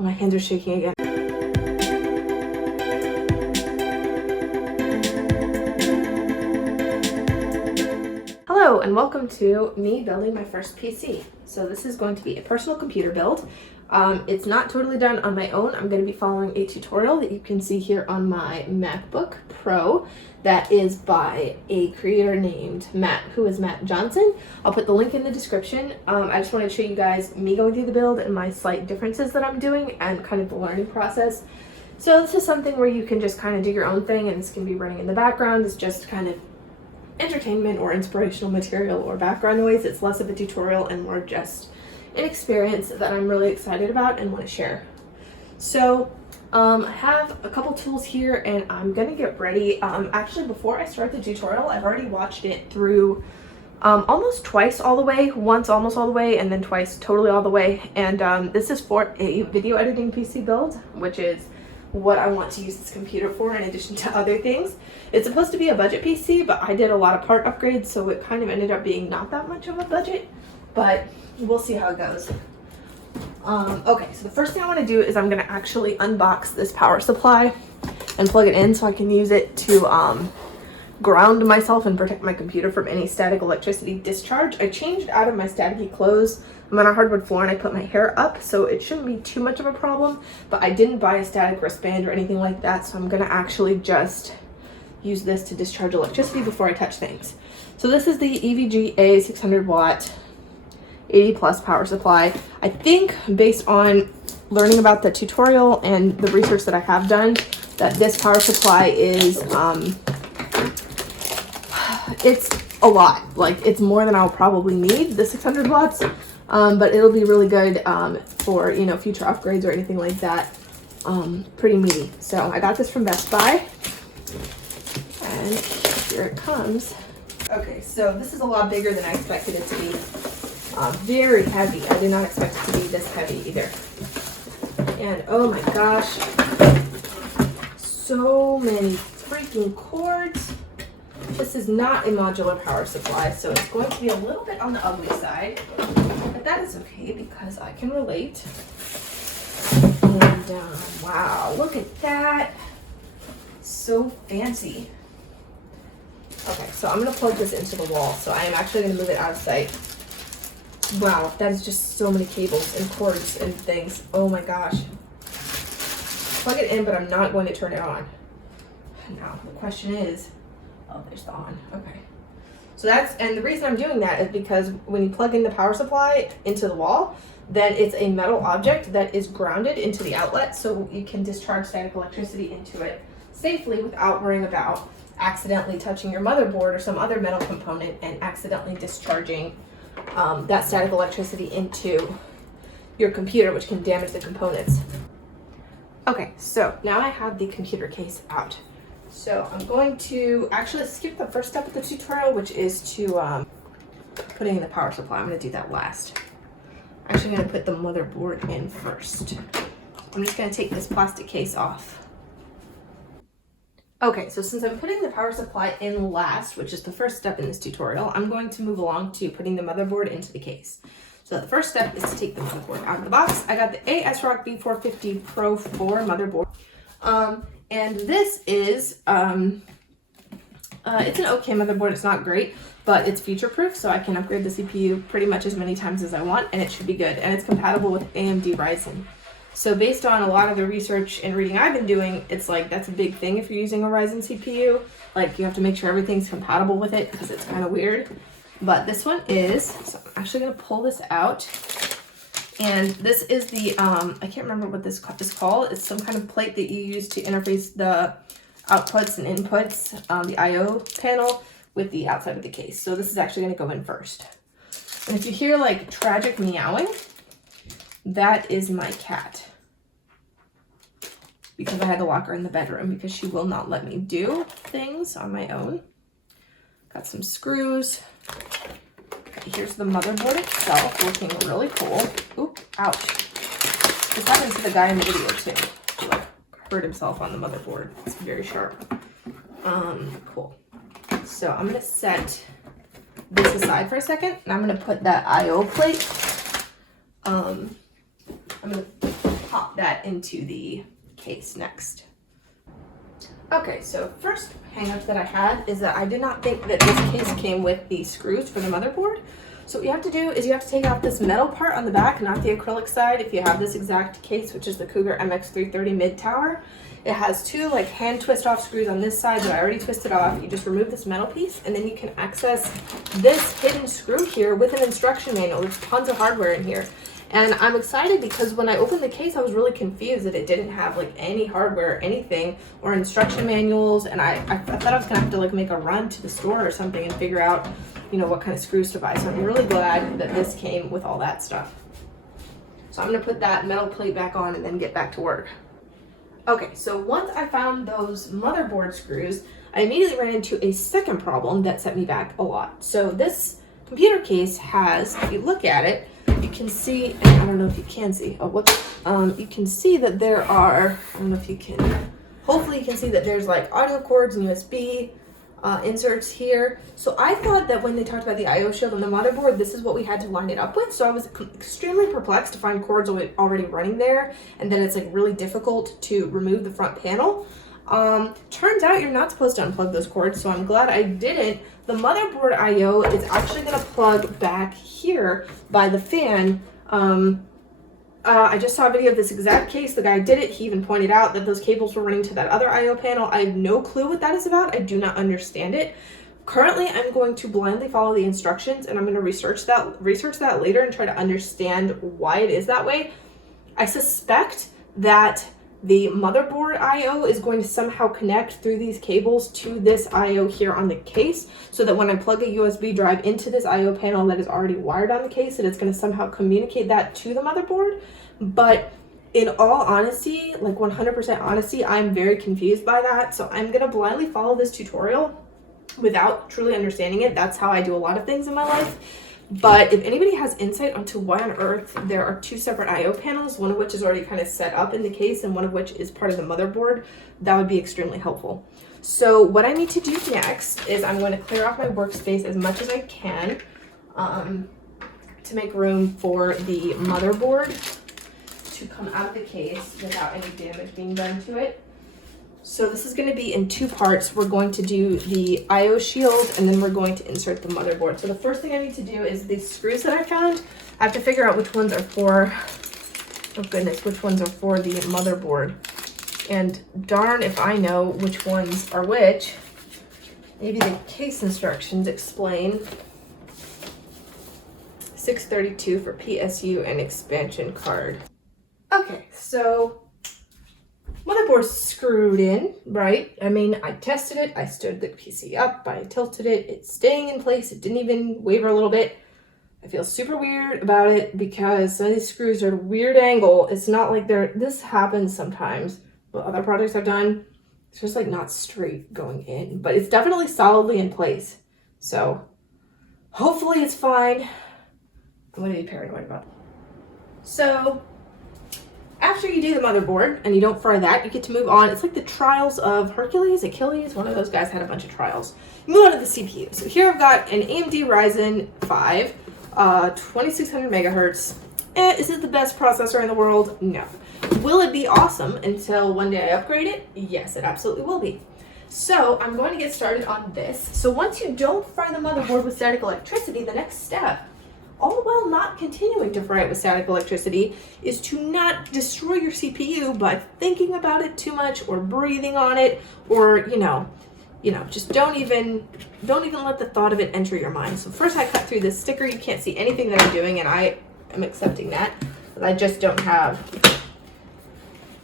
Oh, my hands are shaking again. Hello and welcome to me building my first PC. So this is going to be a personal computer build. It's not totally done on my own. I'm going to be following a tutorial that you can see here on my MacBook Pro that is by a creator named Matt, who is Matt Johnson. I'll put the link in the description. I just wanted to show you guys me going through the build and my slight differences that I'm doing and kind of the learning process. So this is something where you can just kind of do your own thing and this can be running in the background. It's just kind of entertainment or inspirational material or background noise. It's less of a tutorial and more just an experience that I'm really excited about and want to share. So I have a couple tools here and I'm gonna get ready. Actually, before I start the tutorial, I've already watched it through almost twice all the way, once almost all the way, and then twice totally all the way. And this is for a video editing PC build, which is what I want to use this computer for in addition to other things. It's supposed to be a budget PC, but I did a lot of part upgrades, so it kind of ended up being not that much of a budget, but we'll see how it goes. Okay, so the first thing I want to do is I'm going to actually unbox this power supply and plug it in so I can use it to ground myself and protect my computer from any static electricity discharge. I changed out of my staticky clothes. I'm on a hardwood floor and I put my hair up, so it shouldn't be too much of a problem, but I didn't buy a static wristband or anything like that, so I'm going to actually just use this to discharge electricity before I touch things. So this is the EVGA 600 watt 80 plus power supply. I think based on learning about the tutorial and the research that I have done, that this power supply is it's a lot. Like, it's more than I'll probably need, the 600 watts, but it'll be really good for, you know, future upgrades or anything like that. Pretty meaty. So I got this from Best Buy and here it comes. Okay, so this is a lot bigger than I expected it to be. Very heavy. I did not expect it to be this heavy either. And oh my gosh, so many freaking cords. This is not a modular power supply, so it's going to be a little bit on the ugly side, but that is okay because I can relate. And wow, look at that. So fancy. Okay, so I'm going to plug this into the wall, so I am actually going to move it out of sight. Wow, that is just so many cables and cords and things. Oh my gosh. Plug it in, but I'm not going to turn it on. Now, the question is, oh, there's the on. Okay. So and the reason I'm doing that is because when you plug in the power supply into the wall, then it's a metal object that is grounded into the outlet, so you can discharge static electricity into it safely without worrying about accidentally touching your motherboard or some other metal component and accidentally discharging that static electricity into your computer, which can damage the components. Okay, so now I have the computer case out. So I'm going to actually skip the first step of the tutorial, which is to putting in the power supply. I'm going to do that last. I'm actually going to put the motherboard in first. I'm just going to take this plastic case off. Okay, so since I'm putting the power supply in last, which is the first step in this tutorial, I'm going to move along to putting the motherboard into the case. So the first step is to take the motherboard out of the box. I got the ASRock B450 Pro 4 motherboard. And this is, it's an okay motherboard. It's not great, but it's future-proof, so I can upgrade the CPU pretty much as many times as I want, and it should be good. And it's compatible with AMD Ryzen. So based on a lot of the research and reading I've been doing, it's like that's a big thing if you're using a Ryzen CPU. Like, you have to make sure everything's compatible with it because it's kind of weird. But this one is, so I'm actually going to pull this out. And this is the, I can't remember what this is called. It's some kind of plate that you use to interface the outputs and inputs, the I/O panel with the outside of the case. So this is actually going to go in first. And if you hear like tragic meowing, that is my cat. Because I had to lock her in the bedroom because she will not let me do things on my own. Got some screws. Here's the motherboard itself, looking really cool. Oop, ouch. This happened to the guy in the video too. He like hurt himself on the motherboard. It's very sharp. Cool. So I'm gonna set this aside for a second, and I'm gonna put that I/O plate. I'm gonna pop that that into the case next. Okay, so first hang up that I had is that I did not think that this case came with the screws for the motherboard. So what you have to do is you have to take out this metal part on the back, not the acrylic side. If you have this exact case, which is the COUGAR MX330 mid tower, it has two like hand twist off screws on this side that I already twisted off. You just remove this metal piece and then you can access this hidden screw here with an instruction manual. There's tons of hardware in here. And I'm excited because when I opened the case, I was really confused that it didn't have like any hardware, anything, or instruction manuals. And I thought I was gonna have to like make a run to the store or something and figure out, you know, what kind of screws to buy. So I'm really glad that this came with all that stuff. So I'm gonna put that metal plate back on and then get back to work. Okay, so once I found those motherboard screws, I immediately ran into a second problem that set me back a lot. So this computer case has, if you look at it, you can see, and I don't know if you can see, you can see that there are, I don't know if you can, hopefully you can see that there's like audio cords and USB inserts here. So I thought that when they talked about the IO shield on the motherboard, this is what we had to line it up with. So I was extremely perplexed to find cords already running there, and then it's like really difficult to remove the front panel. Turns out you're not supposed to unplug those cords, so I'm glad I didn't. The motherboard IO is actually going to plug back here by the fan. I just saw a video of this exact case. The guy did it. He even pointed out that those cables were running to that other IO panel. I have no clue what that is about. I do not understand it. Currently, I'm going to blindly follow the instructions, and I'm going to research that later and try to understand why it is that way. I suspect that the motherboard IO is going to somehow connect through these cables to this IO here on the case, so that when I plug a USB drive into this IO panel that is already wired on the case, that it's going to somehow communicate that to the motherboard. But in all honesty, like 100% honesty, I'm very confused by that. So I'm going to blindly follow this tutorial without truly understanding it. That's how I do a lot of things in my life. But if anybody has insight onto why on earth there are two separate IO panels, one of which is already kind of set up in the case and one of which is part of the motherboard, that would be extremely helpful. So what I need to do next is I'm going to clear off my workspace as much as I can to make room for the motherboard to come out of the case without any damage being done to it. So this is going to be in two parts. We're going to do the IO shield and then we're going to insert the motherboard. So the first thing I need to do is these screws that I found. I have to figure out which ones are for, oh goodness, which ones are for the motherboard. And darn if I know which ones are which. Maybe the case instructions explain. 632 for PSU and expansion card. Okay, so motherboard's screwed in, right? I mean, I tested it. I stood the PC up. I tilted it. It's staying in place. It didn't even waver a little bit. I feel super weird about it because some of these screws are at a weird angle. It's not like this happens sometimes, but other projects I've done, it's just like not straight going in, but it's definitely solidly in place. So hopefully it's fine. I'm going to be paranoid about it. So after you do the motherboard and you don't fry that, you get to move on. It's like the trials of Achilles, one of those guys had a bunch of trials. You move on to the CPU. So here I've got an AMD Ryzen 5, 2600 megahertz. Is it the best processor in the world? No. Will it be awesome until one day I upgrade it? Yes, it absolutely will be. So I'm going to get started on this. So once you don't fry the motherboard with static electricity, the next step, all while not continuing to fry it with static electricity, is to not destroy your CPU by thinking about it too much or breathing on it, or just don't even let the thought of it enter your mind. So first I cut through this sticker. You can't see anything that I'm doing, and I am accepting that, but I just don't have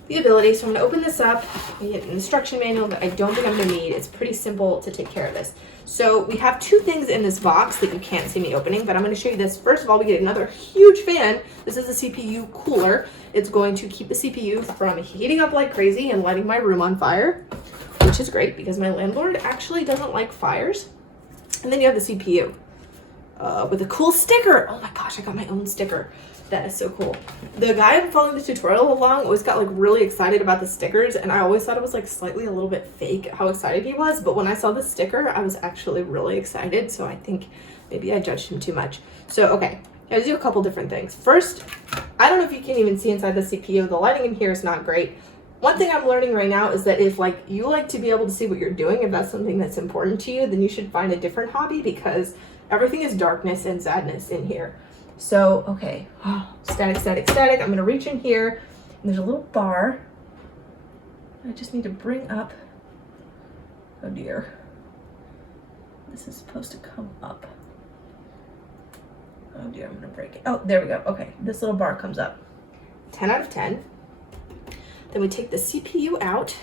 the ability. So I'm going to open this up. I get an instruction manual that I don't think I'm going to need. It's pretty simple to take care of this. So we have two things in this box that you can't see me opening, but I'm going to show you this. First of all, we get another huge fan. This is a CPU cooler. It's going to keep the CPU from heating up like crazy and lighting my room on fire, which is great because my landlord actually doesn't like fires. And then you have the CPU with a cool sticker. Oh my gosh, I got my own sticker. That is so cool. The guy I'm following the tutorial along always got like really excited about the stickers, and I always thought it was like slightly a little bit fake how excited he was, but when I saw the sticker I was actually really excited, so I think maybe I judged him too much. So okay, I do a couple different things. First, I don't know if you can even see inside the CPU. The lighting in here is not great. One thing I'm learning right now is that if like you like to be able to see what you're doing, if that's something that's important to you, then you should find a different hobby, because everything is darkness and sadness in here. So, okay, static, static, static. I'm gonna reach in here, and there's a little bar. I just need to bring up, oh dear. This is supposed to come up. Oh dear, I'm gonna break it. Oh, there we go. Okay, this little bar comes up. 10 out of 10. Then we take the CPU out.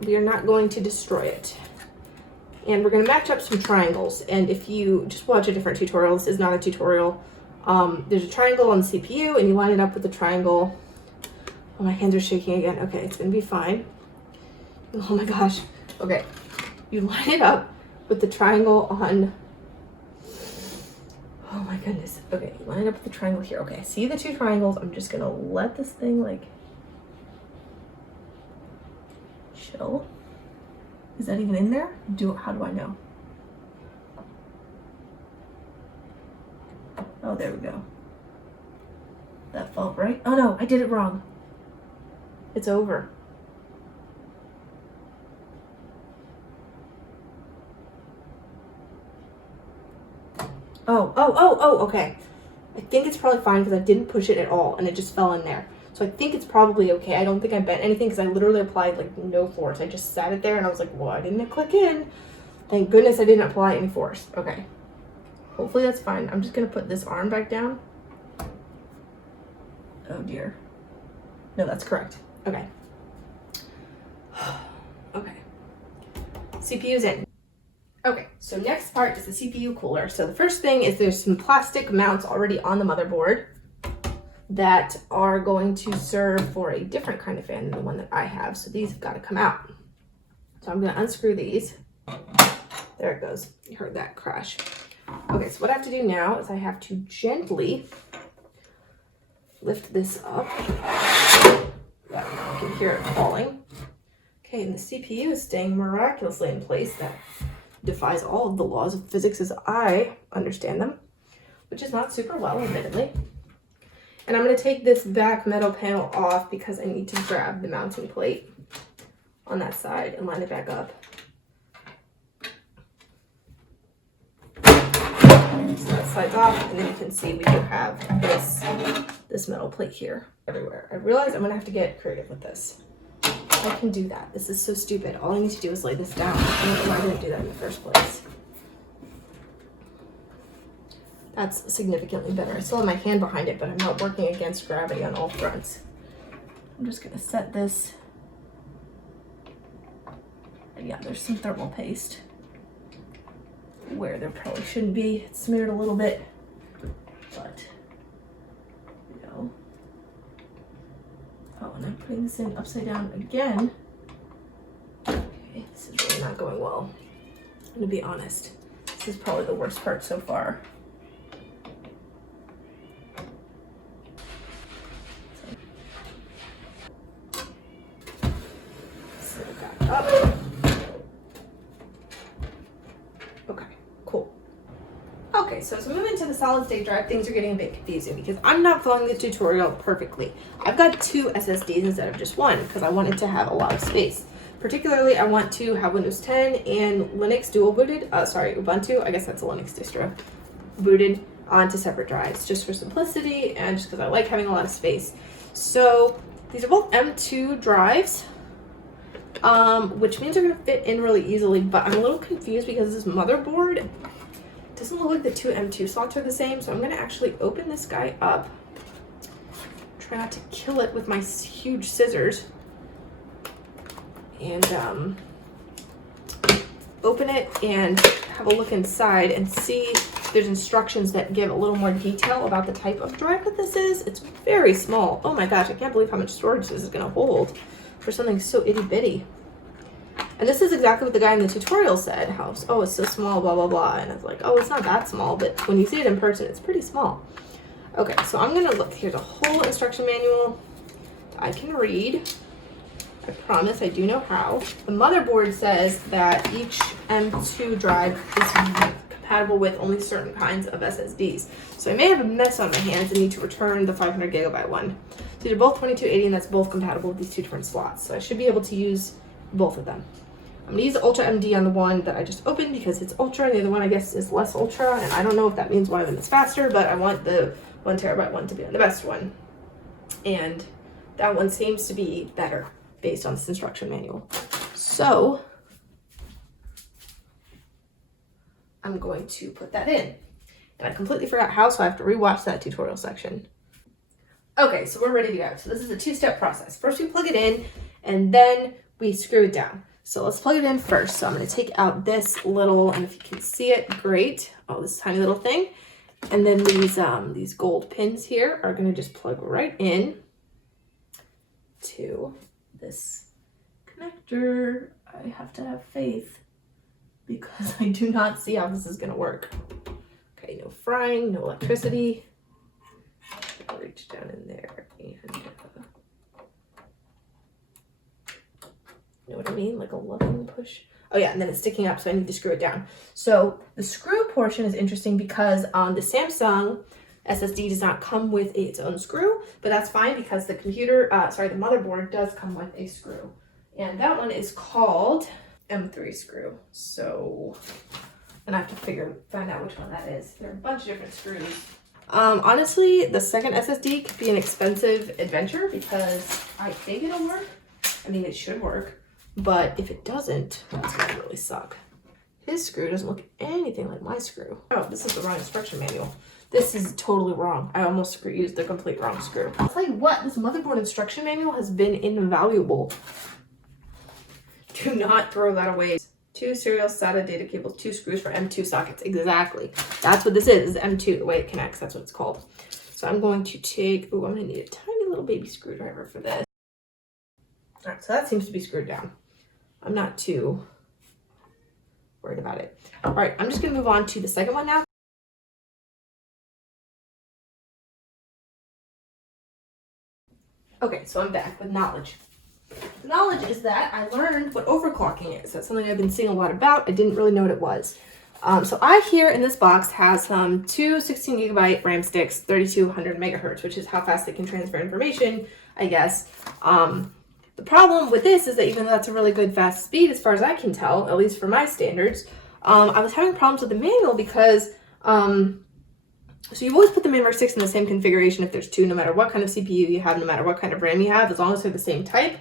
We are not going to destroy it. And we're gonna match up some triangles. And if you just watch a different tutorial, this is not a tutorial. There's a triangle on the CPU and you line it up with the triangle. Oh, my hands are shaking again. Okay, it's gonna be fine. Oh my gosh. Okay, you line it up with the triangle on, oh my goodness. Okay, line up with the triangle here. Okay, see the two triangles. I'm just gonna let this thing like chill. Is that even in there? How do I know? Oh, there we go. That felt right. Oh no, I did it wrong. It's over. Oh, okay. I think it's probably fine because I didn't push it at all and it just fell in there. So I think it's probably okay. I don't think I bent anything because I literally applied like no force. I just sat it there and I was like, why didn't it click in? Thank goodness I didn't apply any force. Okay. Hopefully that's fine. I'm just going to put this arm back down. Oh dear. No, that's correct. Okay. Okay. CPU's in. Okay, so next part is the CPU cooler. So the first thing is there's some plastic mounts already on the motherboard that are going to serve for a different kind of fan than the one that I have. So these have got to come out. So I'm going to unscrew these. There it goes. You heard that crash. Okay, so what I have to do now is I have to gently lift this up. Yeah, you can hear it falling. Okay, and the CPU is staying miraculously in place. That defies all of the laws of physics as I understand them, which is not super well, admittedly. And I'm going to take this back metal panel off because I need to grab the mounting plate on that side and line it back up. So that slides off, and then you can see we do have this metal plate here everywhere. I realize I'm going to have to get creative with this. I can do that. This is so stupid. All I need to do is lay this down. I don't know why I didn't do that in the first place. That's significantly better. I still have my hand behind it, but I'm not working against gravity on all fronts. I'm just gonna set this. And yeah, there's some thermal paste where there probably shouldn't be. It's smeared a little bit, but you know. Oh, and I'm putting this in upside down again. Okay, this is really not going well. I'm gonna be honest. This is probably the worst part so far. Set it back up. Okay, cool. Okay, so as we move into the solid state drive, things are getting a bit confusing because I'm not following the tutorial perfectly. I've got 2 SSDs instead of just 1 because I wanted to have a lot of space. Particularly, I want to have Windows 10 and Linux dual booted, Ubuntu, I guess that's a Linux distro, booted onto separate drives just for simplicity and just because I like having a lot of space. So these are both M2 drives, which means they're going to fit in really easily, but I'm a little confused because this motherboard doesn't look like the 2 M2 slots are the same, so I'm going to actually open this guy up. Try not to kill it with my huge scissors. And open it and have a look inside and see if there's instructions that give a little more detail about the type of drive that this is. It's very small. Oh my gosh, I can't believe how much storage this is going to hold for something so itty-bitty. And this is exactly what the guy in the tutorial said, how, oh, it's so small, blah, blah, blah. And I was like, oh, it's not that small, but when you see it in person, it's pretty small. Okay, so I'm going to look. Here's a whole instruction manual I can read. I promise I do know how. The motherboard says that each M2 drive is compatible with only certain kinds of SSDs. So I may have a mess on my hands and need to return the 500 gigabyte one. So they're both 2280 and that's both compatible with these two different slots. So I should be able to use both of them. I'm gonna use the Ultra MD on the one that I just opened because it's Ultra, and the other one I guess is less Ultra, and I don't know if that means one of them is faster, but I want the 1 terabyte one to be on the best one. And that one seems to be better based on this instruction manual. So I'm going to put that in. And I completely forgot how, so I have to rewatch that tutorial section. Okay, so we're ready to go. So this is a two-step process. First we plug it in, and then we screw it down. So let's plug it in first. So I'm going to take out this little, and if you can see it, great. Oh, this tiny little thing. And then these gold pins here are going to just plug right in to this connector. I have to have faith because I do not see how this is going to work. Okay, no frying, no electricity. I'll reach down in there and you know what I mean? Like a loving push. Oh yeah, and then it's sticking up, so I need to screw it down. So the screw portion is interesting because on the Samsung SSD does not come with its own screw, but that's fine because the computer, the motherboard does come with a screw. And that one is called M3 screw. So, and I have to find out which one that is. There are a bunch of different screws. Honestly, the second SSD could be an expensive adventure because I think it'll work. I mean, it should work. But if it doesn't, that's gonna really suck. His screw doesn't look anything like my screw. Oh, this is the wrong instruction manual. This is totally wrong. I almost used the complete wrong screw. I'll tell you what, this motherboard instruction manual has been invaluable. Do not throw that away. 2 serial SATA data cables, 2 screws for M2 sockets. Exactly. That's what this is M2, the way it connects. That's what it's called. So I'm going to take, I'm gonna need a tiny little baby screwdriver for this. All right, so that seems to be screwed down. I'm not too worried about it. All right, I'm just gonna move on to the second one now. Okay, so I'm back with knowledge. The knowledge is that I learned what overclocking is. That's something I've been seeing a lot about. I didn't really know what it was. So I here in this box has two 16 gigabyte RAM sticks, 3200 megahertz, which is how fast they can transfer information, I guess. The problem with this is that even though that's a really good fast speed, as far as I can tell, at least for my standards, I was having problems with the manual because, so you always put the memory sticks in the same configuration if there's two, no matter what kind of CPU you have, no matter what kind of RAM you have, as long as they're the same type.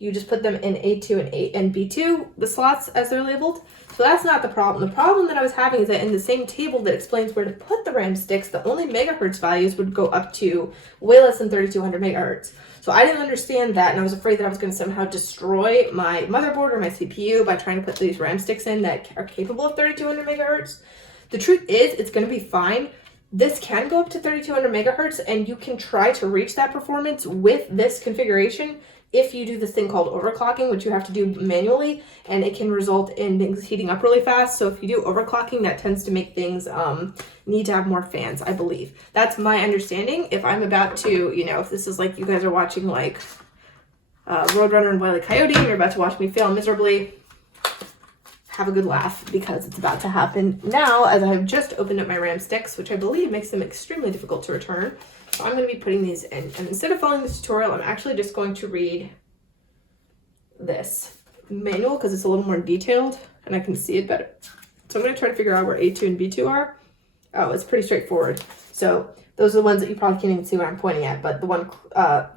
You just put them in A2 and B2, the slots as they're labeled. So that's not the problem. The problem that I was having is that in the same table that explains where to put the RAM sticks, the only megahertz values would go up to way less than 3200 megahertz. So I didn't understand that, and I was afraid that I was going to somehow destroy my motherboard or my CPU by trying to put these RAM sticks in that are capable of 3200 megahertz. The truth is, it's going to be fine. This can go up to 3200 megahertz, and you can try to reach that performance with this configuration if you do this thing called overclocking, which you have to do manually, and it can result in things heating up really fast. So if you do overclocking, that tends to make things need to have more fans, I believe. That's my understanding. If I'm about to, you know, if this is like you guys are watching like Roadrunner and Wile E. Coyote, and you're about to watch me fail miserably, have a good laugh because it's about to happen now as I've just opened up my RAM sticks, which I believe makes them extremely difficult to return. So I'm going to be putting these in, and instead of following this tutorial, I'm actually just going to read this manual because it's a little more detailed and I can see it better. So I'm going to try to figure out where A2 and B2 are. Oh, it's pretty straightforward. So those are the ones that you probably can't even see what I'm pointing at, but the one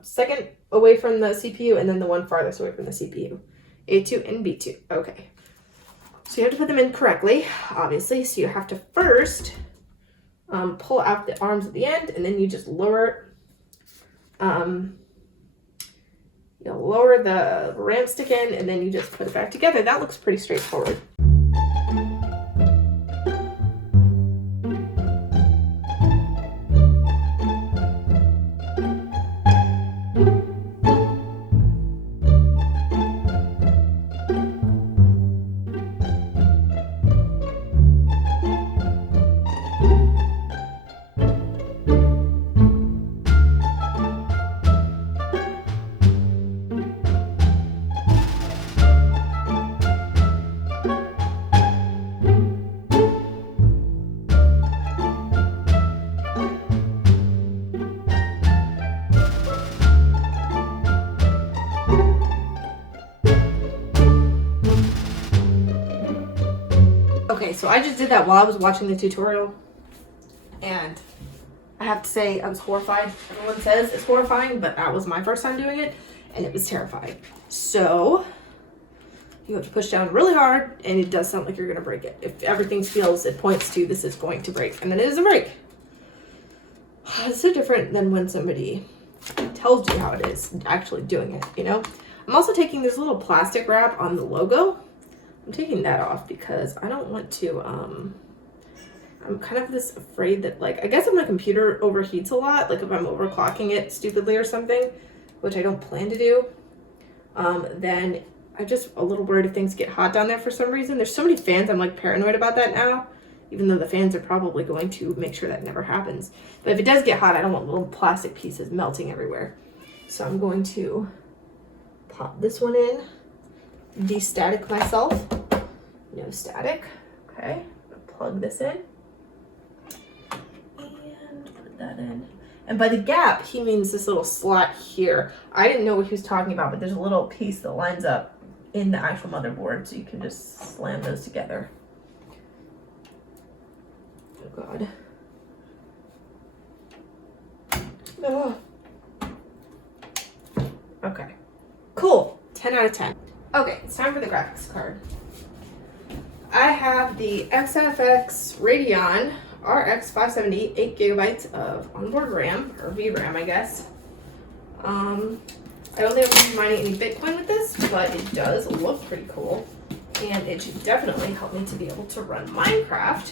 second away from the CPU and then the one farthest away from the CPU. A2 and B2. Okay. So you have to put them in correctly, obviously. So you have to first pull out the arms at the end, and then you just lower you'll lower the RAM stick in, and then you just put it back together. That looks pretty straightforward. Okay, so I just did that while I was watching the tutorial, and I have to say I was horrified. Everyone says it's horrifying, but that was my first time doing it, and it was terrifying. So you have to push down really hard, and it does sound like you're gonna break it. If everything feels, it points to this is going to break, and then it doesn't break. It's so different than when somebody tells you how it is, actually doing it, you know? I'm also taking this little plastic wrap on the logo. I'm taking that off because I don't want to, I'm kind of this afraid that, like, I guess if my computer overheats a lot, like if I'm overclocking it stupidly or something, which I don't plan to do, then I'm just a little worried if things get hot down there for some reason. There's so many fans, I'm like paranoid about that now, even though the fans are probably going to make sure that never happens. But if it does get hot, I don't want little plastic pieces melting everywhere. So I'm going to pop this one in, de-static myself. No static. Okay, plug this in and put that in. And by the gap, he means this little slot here. I didn't know what he was talking about, but there's a little piece that lines up in the actual motherboard, so you can just slam those together. Oh God. Oh. Okay. Cool. 10 out of 10. Okay, it's time for the graphics card. I have the XFX Radeon RX 570, 8 gigabytes of onboard RAM, or VRAM, I guess. I don't think I'm mining any Bitcoin with this, but it does look pretty cool. And it should definitely help me to be able to run Minecraft.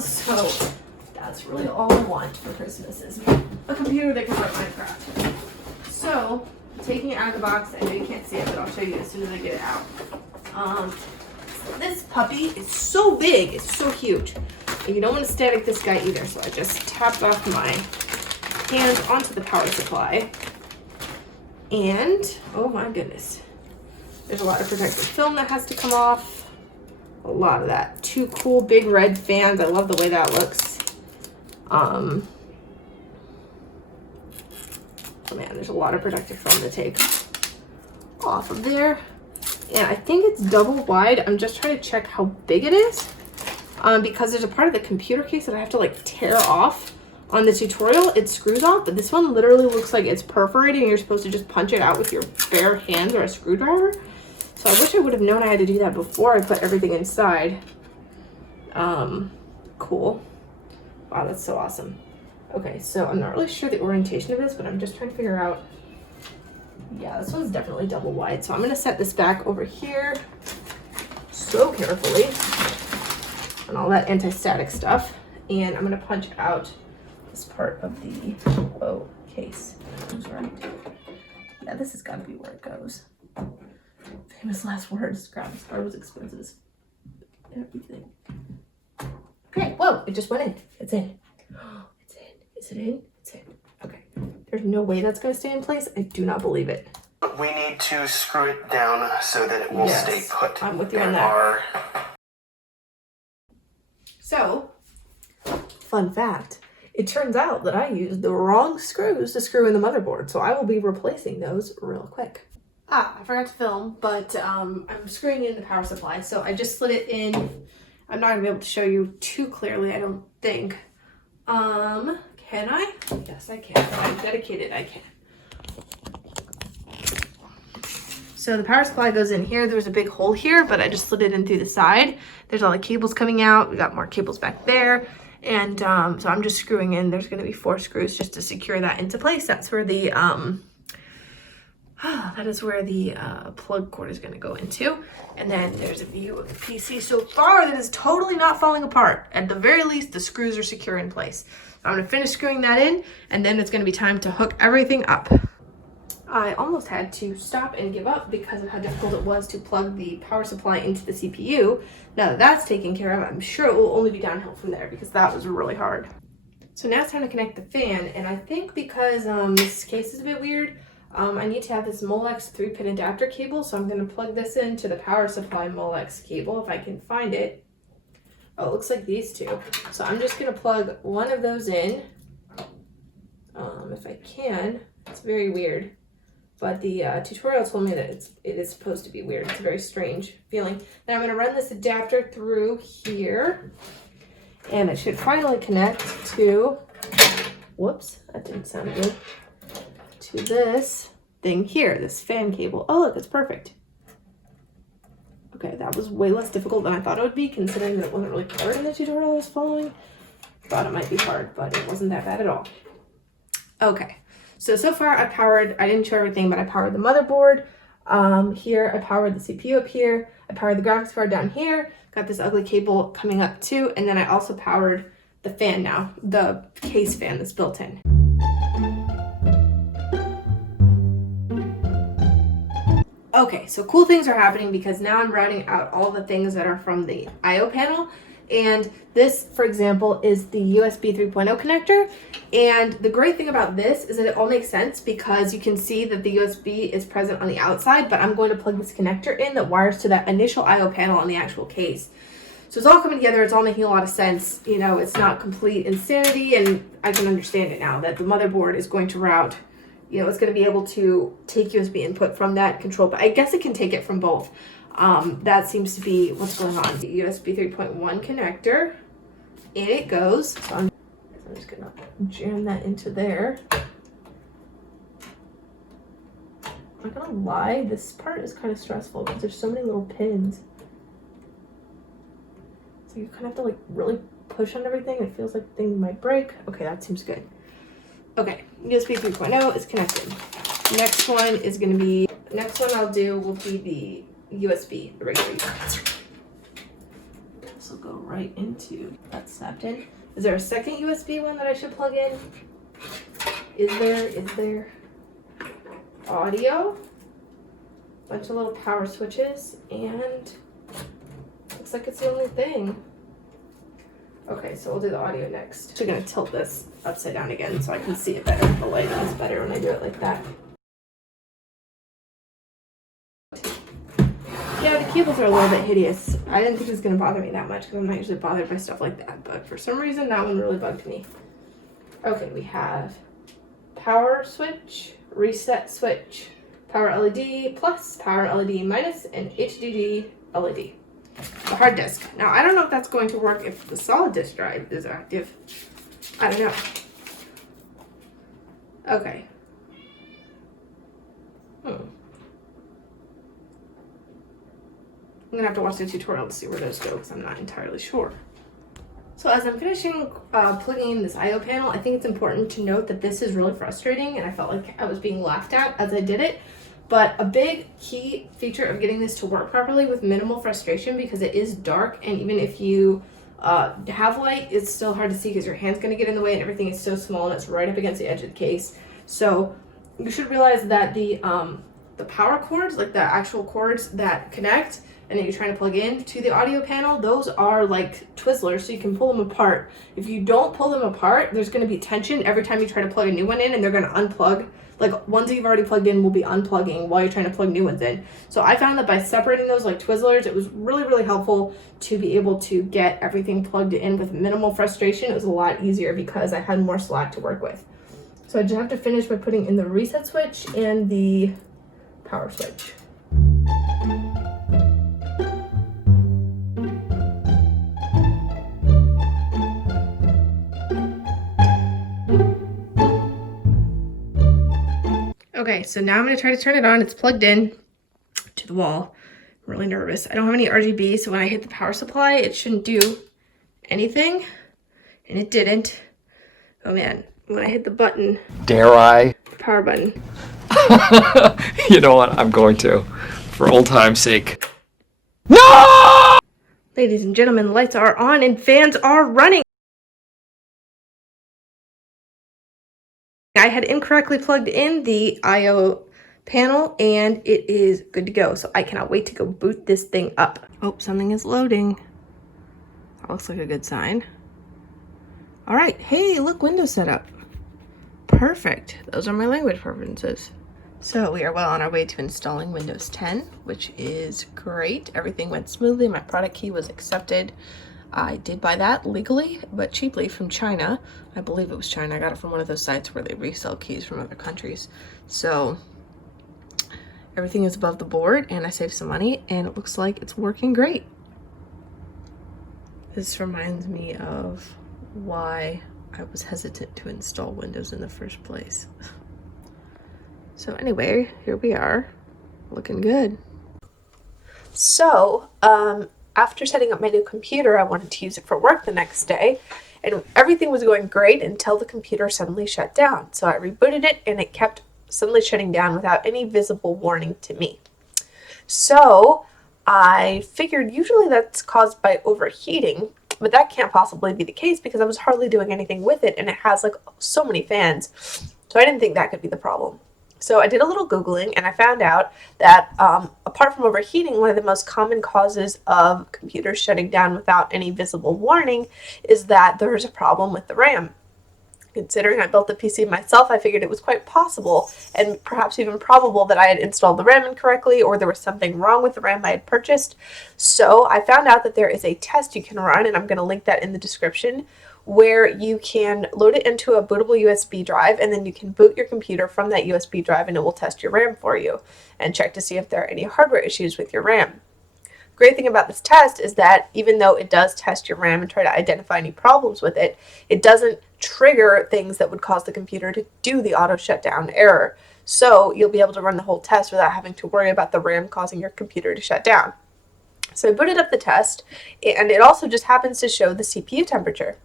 So that's really all I want for Christmas is a computer that can run Minecraft. So, taking it out of the box, I know you can't see it, but I'll show you as soon as I get it out. This puppy is so big, it's so huge. And you don't want to static this guy either, so I just tapped off my hand onto the power supply. And, oh my goodness, there's a lot of protective film that has to come off. A lot of that. Two cool big red fans. I love the way that looks. Oh man, there's a lot of protective film to take off of there. And I think it's double wide. I'm just trying to check how big it is. Because there's a part of the computer case that I have to like tear off. On the tutorial, it screws off, but this one literally looks like it's perforated and you're supposed to just punch it out with your bare hands or a screwdriver. So I wish I would have known I had to do that before I put everything inside. Cool. Wow, that's so awesome. Okay, so I'm not really sure the orientation of this, but I'm just trying to figure out. Yeah, this one's definitely double wide. So I'm gonna set this back over here so carefully and all that anti-static stuff. And I'm gonna punch out this part of the case. That right. Yeah, this has got to be where it goes. Famous last words. Graphics card was expensive as everything. Okay, whoa! It just went in. It's in. It's in. Is it in? It's in. Okay. There's no way that's gonna stay in place. I do not believe it. We need to screw it down so that it will stay put. I'm with you on that. So, fun fact. It turns out that I used the wrong screws to screw in the motherboard, so I will be replacing those real quick. I forgot to film, but I'm screwing in the power supply, so I just slid it in. I'm not gonna be able to show you too clearly, I don't think. Can I? Yes, I can. I'm dedicated, I can. So the power supply goes in here. There's a big hole here, but I just slid it in through the side. There's all the cables coming out. We got more cables back there. And so I'm just screwing in. There's going to be 4 screws just to secure that into place. That's where the plug cord is going to go into. And then there's a view of the PC so far that is totally not falling apart. At the very least, the screws are secure in place. So I'm going to finish screwing that in, and then it's going to be time to hook everything up. I almost had to stop and give up because of how difficult it was to plug the power supply into the CPU. Now that that's taken care of, I'm sure it will only be downhill from there because that was really hard. So now it's time to connect the fan, and I think because this case is a bit weird, I need to have this Molex 3-pin adapter cable, so I'm going to plug this into the power supply Molex cable if I can find it. Oh, it looks like these two. So I'm just going to plug one of those in, if I can. It's very weird. but the tutorial told me that it is supposed to be weird. It's a very strange feeling. Then I'm going to run this adapter through here, and it should finally connect to, whoops, that didn't sound good, to this thing here, this fan cable. Oh, look, it's perfect. Okay, that was way less difficult than I thought it would be, considering that it wasn't really hard in the tutorial I was following. Thought it might be hard, but it wasn't that bad at all. Okay, so far I didn't show everything, but I powered the motherboard. Here, I powered the CPU up here. I powered the graphics card down here. Got this ugly cable coming up too, and then I also powered the fan now, the case fan that's built in. Okay, so cool things are happening because now I'm writing out all the things that are from the I/O panel. And this, for example, is the USB 3.0 connector. And the great thing about this is that it all makes sense because you can see that the USB is present on the outside, but I'm going to plug this connector in that wires to that initial I/O panel on the actual case. So it's all coming together, it's all making a lot of sense. You know, it's not complete insanity, and I can understand it now that the motherboard is going to route, you know, it's going to be able to take USB input from that control, but I guess it can take it from both. That seems to be what's going on. The USB 3.1 connector, in it goes. So I'm just gonna jam that into there. I'm not gonna lie, this part is kind of stressful because there's so many little pins. So you kind of have to like really push on everything. It feels like things might break. Okay, that seems good. Okay, USB 3.0 is connected. Next one is gonna be, next one I'll do will be the USB, the regular USB. This will go right into, that's snapped in. Is there a second USB one that I should plug in? Is there? Audio, bunch of little power switches, and looks like it's the only thing. Okay, so we'll do the audio next. We're gonna tilt this upside down again so I can see it better. The lighting is better when I do it like that. Yeah, the cables are a little bit hideous. I didn't think it was going to bother me that much because I'm not usually bothered by stuff like that, but for some reason that one really bugged me. Okay, we have power switch, reset switch, power LED plus, power LED minus, and HDD LED. The hard disk. Now, I don't know if that's going to work if the solid disk drive is active. I don't know. Okay. I'm gonna have to watch the tutorial to see where those go because I'm not entirely sure. So as I'm finishing plugging in this I/O panel, I think it's important to note that this is really frustrating and I felt like I was being laughed at as I did it. But a big key feature of getting this to work properly with minimal frustration, because it is dark, and even if you have light, it's still hard to see because your hand's gonna get in the way and everything is so small and it's right up against the edge of the case. So you should realize that the power cords, like the actual cords that connect and that you're trying to plug in to the audio panel, those are like Twizzlers, so you can pull them apart. If you don't pull them apart, there's going to be tension every time you try to plug a new one in, and they're going to unplug. Like ones that you've already plugged in will be unplugging while you're trying to plug new ones in. So I found that by separating those like Twizzlers, it was really, really helpful to be able to get everything plugged in with minimal frustration. It was a lot easier because I had more slack to work with. So I just have to finish by putting in the reset switch and the power switch. Okay, so now I'm going to try to turn it on. It's plugged in to the wall. I'm really nervous. I don't have any RGB, so when I hit the power supply, it shouldn't do anything, and it didn't. Oh man, when I hit the button. Dare I? Power button. You know what? I'm going to, for old time's sake. No! Ladies and gentlemen, lights are on and fans are running. I had incorrectly plugged in the I/O panel and it is good to go. So I cannot wait to go boot this thing up. Oh, something is loading. That looks like a good sign. All right, hey, look, Windows setup. Perfect, those are my language preferences. So we are well on our way to installing Windows 10, which is great. Everything went smoothly, my product key was accepted. I did buy that legally, but cheaply from China. I believe it was China. I got it from one of those sites where they resell keys from other countries. So everything is above the board and I saved some money and it looks like it's working great. This reminds me of why I was hesitant to install Windows in the first place. So anyway, here we are, looking good. So, after setting up my new computer, I wanted to use it for work the next day, and everything was going great until the computer suddenly shut down. So I rebooted it and it kept suddenly shutting down without any visible warning to me. So I figured usually that's caused by overheating, but that can't possibly be the case because I was hardly doing anything with it and it has like so many fans. So I didn't think that could be the problem. So I did a little Googling and I found out that apart from overheating, one of the most common causes of computers shutting down without any visible warning is that there's a problem with the RAM. Considering I built the PC myself, I figured it was quite possible and perhaps even probable that I had installed the RAM incorrectly or there was something wrong with the RAM I had purchased. So I found out that there is a test you can run, and I'm going to link that in the description, where you can load it into a bootable USB drive and then you can boot your computer from that USB drive and it will test your RAM for you and check to see if there are any hardware issues with your RAM. Great thing about this test is that even though it does test your RAM and try to identify any problems with it, it doesn't trigger things that would cause the computer to do the auto shutdown error. So you'll be able to run the whole test without having to worry about the RAM causing your computer to shut down. So I booted up the test, and it also just happens to show the CPU temperature,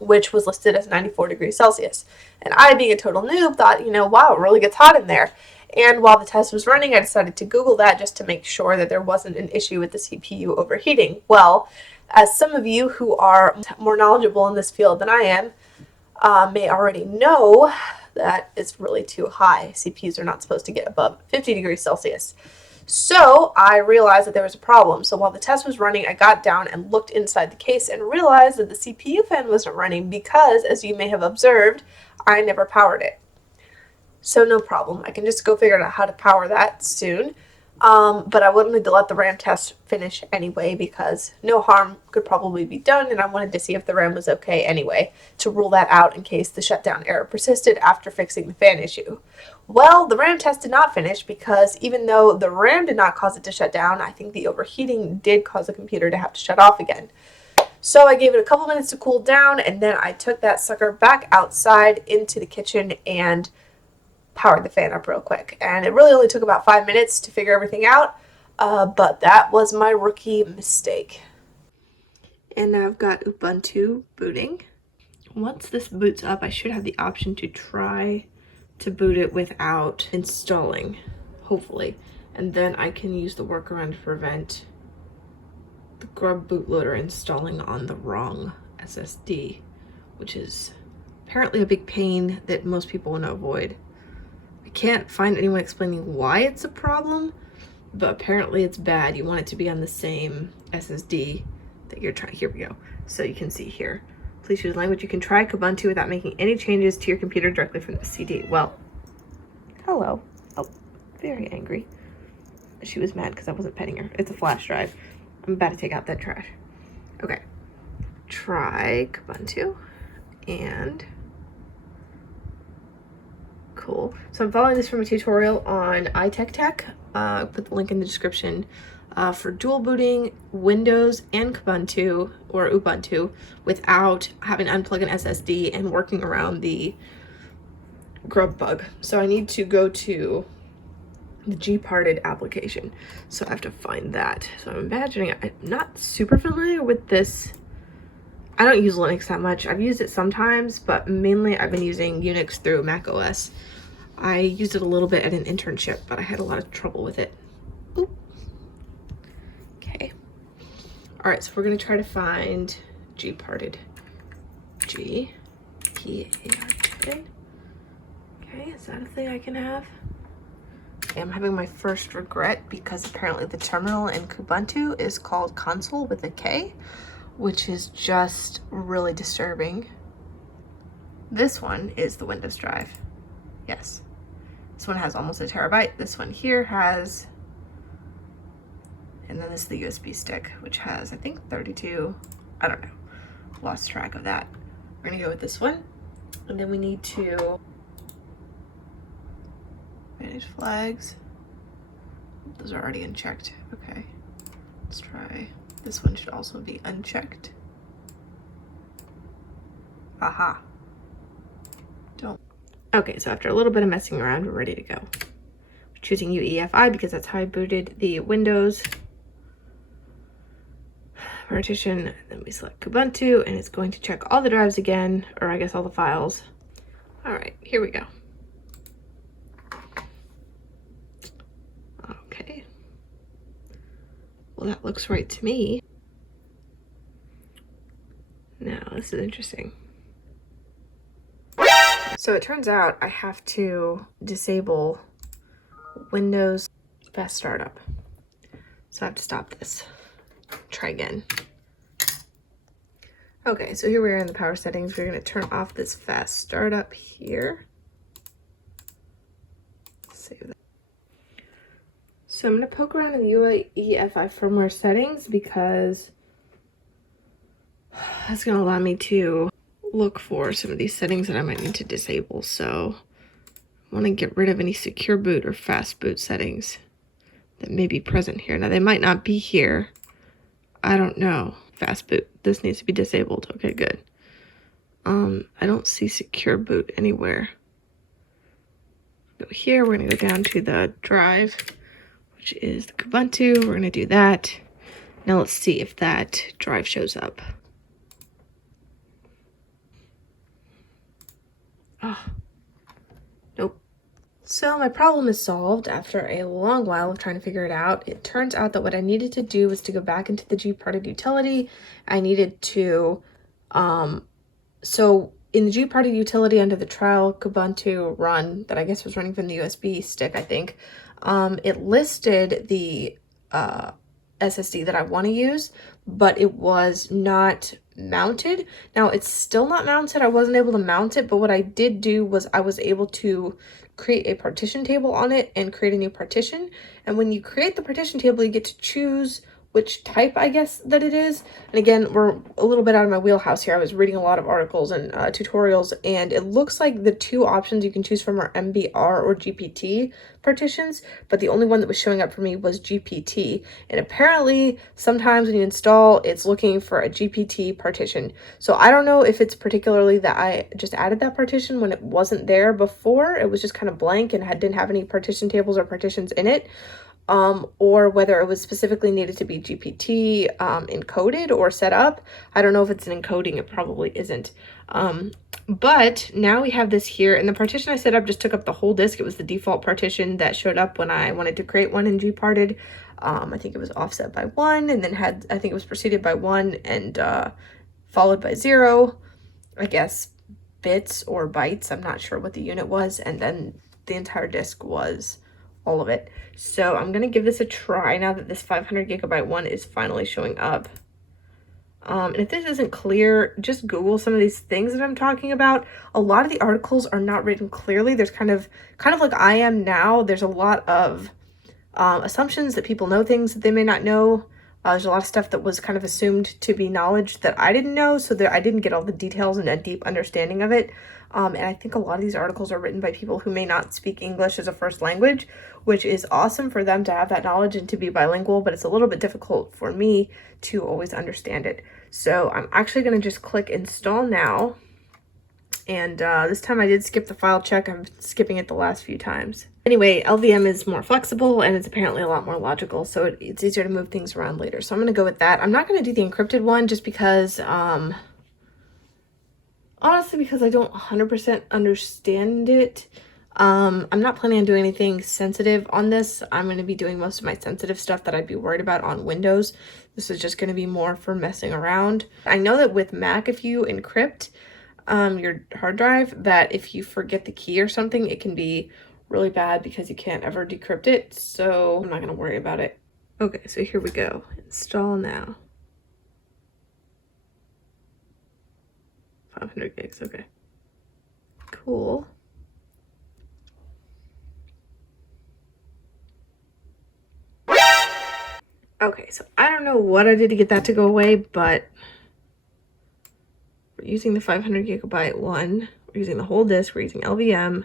which was listed as 94 degrees Celsius. And I, being a total noob, thought, wow, it really gets hot in there. And while the test was running, I decided to Google that just to make sure that there wasn't an issue with the CPU overheating. Well, as some of you who are more knowledgeable in this field than I am may already know, that it's really too high. CPUs are not supposed to get above 50 degrees Celsius. So I realized that there was a problem. So while the test was running, I got down and looked inside the case and realized that the CPU fan wasn't running because, as you may have observed, I never powered it. So no problem. I can just go figure out how to power that soon. But I wanted to let the RAM test finish anyway because no harm could probably be done, and I wanted to see if the RAM was okay anyway to rule that out in case the shutdown error persisted after fixing the fan issue. Well, the RAM test did not finish because even though the RAM did not cause it to shut down, I think the overheating did cause the computer to have to shut off again. So I gave it a couple minutes to cool down, and then I took that sucker back outside into the kitchen and powered the fan up real quick. And it really only took about 5 minutes to figure everything out, but that was my rookie mistake. And now I've got Ubuntu booting. Once this boots up, I should have the option to try to boot it without installing, hopefully. And then I can use the workaround to prevent the grub bootloader installing on the wrong SSD, which is apparently a big pain that most people want to avoid. I can't find anyone explaining why it's a problem, but apparently it's bad. You want it to be on the same SSD that you're trying. Here we go. So you can see here. Please choose language. You can try Kubuntu without making any changes to your computer directly from the CD. Well, hello. Oh, very angry. She was mad because I wasn't petting her. It's a flash drive. I'm about to take out that trash. Okay. Try Kubuntu and cool. So I'm following this from a tutorial on PICTEK. I'll put the link in the description for dual booting Windows and Kubuntu or Ubuntu without having to unplug an SSD and working around the grub bug. So I need to go to the Gparted application. So I have to find that. So I'm imagining, I'm not super familiar with this. I don't use Linux that much. I've used it sometimes, but mainly I've been using Unix through Mac OS. I used it a little bit at an internship, but I had a lot of trouble with it. Oop. Okay. All right, so we're gonna try to find Gparted. G-P-A-R-T-E-D. Okay, is that a thing I can have? Okay, I'm having my first regret because apparently the terminal in Kubuntu is called console with a K, which is just really disturbing. This one is the Windows drive. Yes. This one has almost a terabyte. This one here has, and then this is the USB stick, which has, I think, 32. I don't know. Lost track of that. We're gonna go with this one. And then we need to manage flags. Those are already unchecked. Okay, let's try. This one should also be unchecked. Aha. Don't. Okay, so after a little bit of messing around, we're ready to go. We're choosing UEFI because that's how I booted the Windows partition. Then we select Kubuntu, and it's going to check all the drives again, or I guess all the files. All right, here we go. Okay. Well, that looks right to me. Now, this is interesting. So it turns out I have to disable Windows Fast Startup. So I have to stop this. Try again. Okay, so here we are in the power settings. We're going to turn off this Fast Startup here. Save that. So I'm going to poke around in the UEFI firmware settings because that's going to allow me to look for some of these settings that I might need to disable. So I want to get rid of any secure boot or fast boot settings that may be present here. Now they might not be here. I don't know. Fast boot. This needs to be disabled. Okay, good. I don't see secure boot anywhere. Go here. We're going to go down to the drive, which is the Kubuntu. We're going to do that. Now let's see if that drive shows up. Oh, nope. So my problem is solved after a long while of trying to figure it out. It turns out that what I needed to do was to go back into the gparted utility. I needed to, so in the gparted utility under the trial Kubuntu run that I guess was running from the USB stick, I think, it listed the SSD that I want to use, but it was not mounted. Now it's still not mounted. I wasn't able to mount it, but what I did do was I was able to create a partition table on it and create a new partition. And when you create the partition table, you get to choose which type, I guess, that it is. And again, we're a little bit out of my wheelhouse here. I was reading a lot of articles and tutorials, and it looks like the two options you can choose from are MBR or GPT partitions, but the only one that was showing up for me was GPT. And apparently, sometimes when you install, it's looking for a GPT partition. So I don't know if it's particularly that I just added that partition when it wasn't there before. It was just kind of blank and didn't have any partition tables or partitions in it. Or whether it was specifically needed to be GPT encoded or set up. I don't know if it's an encoding, it probably isn't. But now we have this here, and the partition I set up just took up the whole disk. It was the default partition that showed up when I wanted to create one in gparted. I think it was offset by 1, and then I think it was preceded by 1 and followed by 0, I guess bits or bytes. I'm not sure what the unit was, and then the entire disk was all of it. So I'm gonna give this a try now that this 500 gigabyte one is finally showing up. And if this isn't clear, just Google some of these things that I'm talking about. A lot of the articles are not written clearly. There's kind of like I am now. There's a lot of assumptions that people know things that they may not know. There's a lot of stuff that was kind of assumed to be knowledge that I didn't know, so I didn't get all the details and a deep understanding of it. And I think a lot of these articles are written by people who may not speak English as a first language, which is awesome for them to have that knowledge and to be bilingual, but it's a little bit difficult for me to always understand it. So I'm actually going to just click install now. And this time I did skip the file check. I'm skipping it the last few times. Anyway, LVM is more flexible and it's apparently a lot more logical, so it's easier to move things around later. So I'm going to go with that. I'm not going to do the encrypted one just because, honestly, because I don't 100% understand it. I'm not planning on doing anything sensitive on this. I'm going to be doing most of my sensitive stuff that I'd be worried about on Windows. This is just going to be more for messing around. I know that with Mac, if you encrypt your hard drive, that if you forget the key or something, it can be really bad because you can't ever decrypt it. So I'm not going to worry about it. Okay, so here we go. Install now. 500 gigs, okay. Cool. Okay, so I don't know what I did to get that to go away, but we're using the 500 gigabyte one. We're using the whole disk. We're using LVM.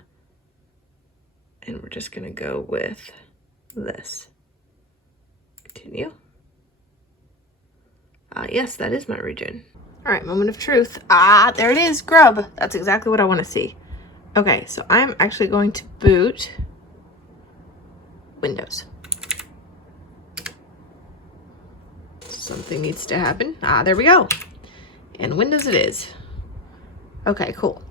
And we're just going to go with this. Continue. Yes, that is my region. All right, moment of truth. Ah, there it is, grub. That's exactly what I want to see. Okay, so I'm actually going to boot Windows. Something needs to happen. Ah, there we go. And Windows it is. Okay, cool.